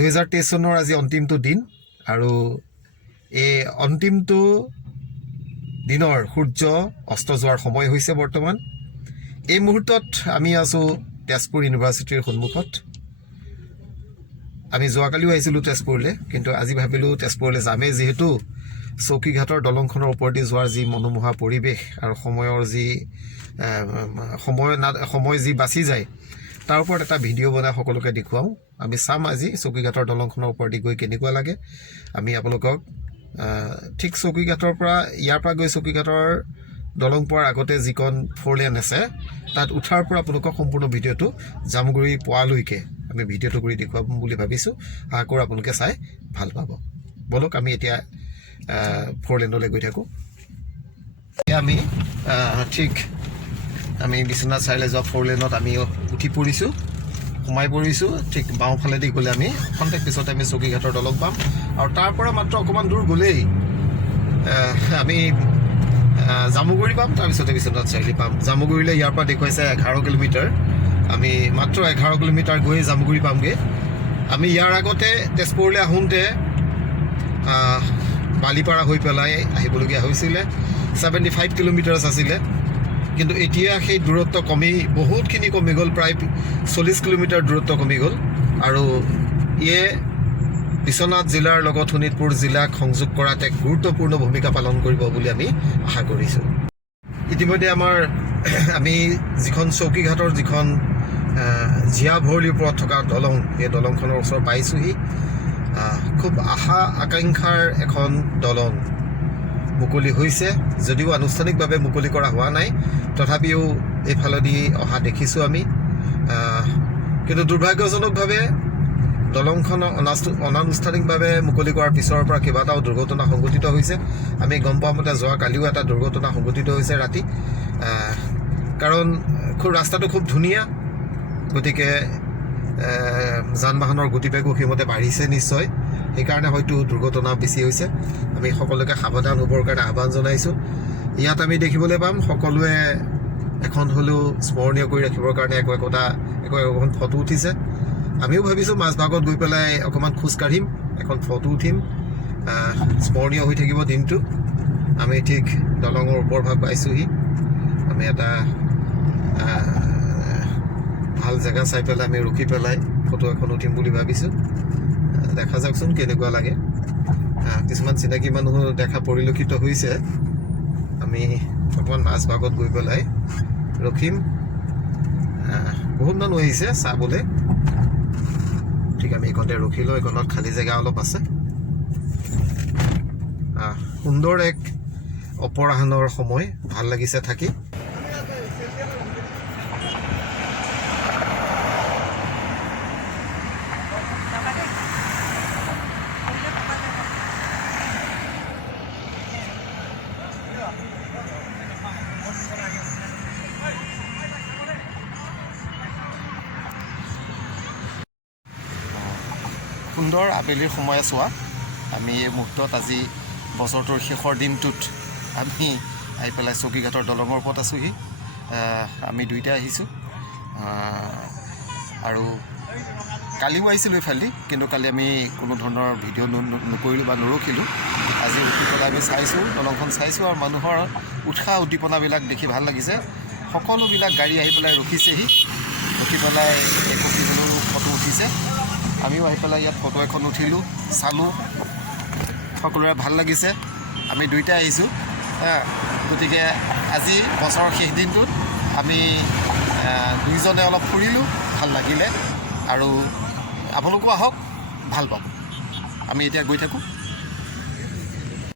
2023 চনৰ আজি অন্তিমটো দিন আৰু এই অন্তিমটো দিনৰ সূৰ্য অস্ত যোৱাৰ সময় হৈছে বৰ্তমান। এই মুহূৰ্তত আমি আছোঁ তেজপুৰ ইউনিভাৰ্চিটিৰ সন্মুখত। আমি যোৱাকালিও আহিছিলোঁ তেজপুৰলৈ, কিন্তু আজি ভাবিলোঁ তেজপুৰলৈ যামেই, যিহেতু চৌকীঘাটৰ দলংখনৰ ওপৰেদি যোৱাৰ যি মনোমোহা পৰিৱেশ আৰু সময়ৰ যি সময় যি বাচি যায়, তাৰ ওপৰত এটা ভিডিঅ' বনাই সকলোকে দেখুৱাওঁ। আমি চাম আজি চৌকীঘাটৰ দলংখনৰ ওপৰেদি গৈ কেনেকুৱা লাগে। আমি আপোনালোকক ঠিক চৌকীঘাটৰ পৰা ইয়াৰ পৰা গৈ চৌকীঘাটৰ দলং পোৱাৰ আগতে যিখন 4 লেন আছে, তাত উঠাৰ পৰা আপোনালোকক সম্পূৰ্ণ ভিডিঅ'টো জামুগুৰি পোৱালৈকে আমি ভিডিঅ'টো কৰি দেখুৱাম বুলি ভাবিছোঁ। আশা কৰোঁ আপোনালোকে চাই ভাল পাব। বলক আমি এতিয়া 4 লেনলৈ গৈ থাকোঁ। আমি ঠিক আমি বিশ্বনাথ চাৰিআলি যোৱা 4 লেনত আমি উঠি পৰিছোঁ, সোমাই পৰিছোঁ। ঠিক বাওঁফালেদি গ'লে আমি খন্তেক পিছতে আমি চৌকীঘাটৰ দলং পাম, আৰু তাৰ পৰা মাত্ৰ অকণমান দূৰ গ'লেই আমি জামুগুৰি পাম, তাৰপিছতে বিশ্বনাথ চাৰিআলি পাম। জামুগুৰিলৈ ইয়াৰ পৰা দেখুৱাইছে 11 কিলোমিটাৰ। আমি মাত্ৰ 11 কিলোমিটাৰ গৈ জামুগুৰি পামগৈ। আমি ইয়াৰ আগতে তেজপুৰলৈ আহোঁতে বালিপাৰা হৈ পেলাই আহিবলগীয়া হৈছিলে। 75 কিলোমিটাৰ্ছ আছিলে, কিন্তু এতিয়া সেই দূৰত্ব কমি বহুতখিনি কমি গ'ল, প্ৰায় 40 কিলোমিটাৰ দূৰত্ব কমি গ'ল। আৰু ইয়ে বিশ্বনাথ জিলাৰ লগত শোণিতপুৰ জিলাক সংযোগ কৰাত এক গুৰুত্বপূৰ্ণ ভূমিকা পালন কৰিব বুলি আমি আশা কৰিছোঁ। ইতিমধ্যে আমি যিখন চৌকীঘাটৰ যিখন জীয়া ভৰলীৰ ওপৰত থকা দলং, সেই দলংখনৰ ওচৰ পাইছোঁহি। খুব আশা আকাংক্ষাৰ এখন দলং মুকলি হৈছে, যদিও আনুষ্ঠানিকভাৱে মুকলি কৰা হোৱা নাই, তথাপিও এইফালেদি অহা দেখিছোঁ আমি। কিন্তু দুৰ্ভাগ্যজনকভাৱে দলংখন অনানুষ্ঠানিকভাৱে মুকলি কৰাৰ পিছৰ পৰা কেইবাটাও দুৰ্ঘটনা সংঘটিত হৈছে। আমি গম পোৱা মতে যোৱাকালিও এটা দুৰ্ঘটনা সংঘটিত হৈছে ৰাতি। কাৰণ ৰাস্তাটো খুব ধুনীয়া, গতিকে যান বাহনৰ গতিবেগো সেইমতে বাঢ়িছে নিশ্চয়, সেইকাৰণে হয়তো দুৰ্ঘটনা বেছি হৈছে। আমি সকলোকে সাৱধান হ'বৰ কাৰণে আহ্বান জনাইছোঁ। ইয়াত আমি দেখিবলৈ পাম সকলোৱে এখন হ'লেও স্মৰণীয় কৰি ৰাখিবৰ কাৰণে এখন ফটো উঠিছে। আমিও ভাবিছোঁ মাজভাগত গৈ পেলাই অকণমান খোজকাঢ়িম, এখন ফটো উঠিম, স্মৰণীয় হৈ থাকিব দিনটো। আমি ঠিক দলঙৰ ওপৰ ভাগ পাইছোঁহি। আমি এটা ভাল জেগা চাই পেলাই আমি ৰখি পেলাই ফটো এখন উঠিম বুলি ভাবিছোঁ। দেখা যাওকচোন কেনেকুৱা লাগে। কিছুমান চিনাকি মানুহ দেখা পৰিলক্ষিত হৈছে। আমি অকণমান মাজভাগত গৈ পেলাই ৰখিম। বহুত মানুহ আহিছে চাবলৈ। ঠিক আমি এইখনতে ৰখি লওঁ, এইখনত খালী জেগা অলপ আছে। সুন্দৰ এক অপৰাহ্নৰ সময়, ভাল লাগিছে থাকি। সুন্দৰ আবেলিৰ সময় চোৱা। আমি এই মুহূৰ্তত আজি বছৰটোৰ শেষৰ দিনটোত আমি আহি পেলাই চৌকীঘাটৰ দলঙৰ ওপৰত আছোঁহি। আমি দুইটাই আহিছোঁ, আৰু কালিও আহিছিলোঁ এইফালেদি, কিন্তু কালি আমি কোনো ধৰণৰ ভিডিঅ' নকৰিলোঁ বা নৰখিলোঁ। আজি উঠি পেলাই আমি চাইছোঁ, দলংখন চাইছোঁ, আৰু মানুহৰ উৎসাহ উদ্দীপনাবিলাক দেখি ভাল লাগিছে। সকলোবিলাক গাড়ী আহি পেলাই ৰখিছেহি, ৰখি পেলাই একপি হ'লেও ফটো উঠিছে। আমিও আহি পেলাই ইয়াত ফটো এখন উঠিলোঁ, চালোঁ, সকলোৰে ভাল লাগিছে। আমি দুইটাই আহিছোঁ, গতিকে আজি বছৰৰ শেষ দিনটোত আমি দুইজনে অলপ ফুৰিলোঁ, ভাল লাগিলে। আৰু আপোনালোকো আহক, ভাল পাব। আমি এতিয়া গৈ থাকোঁ।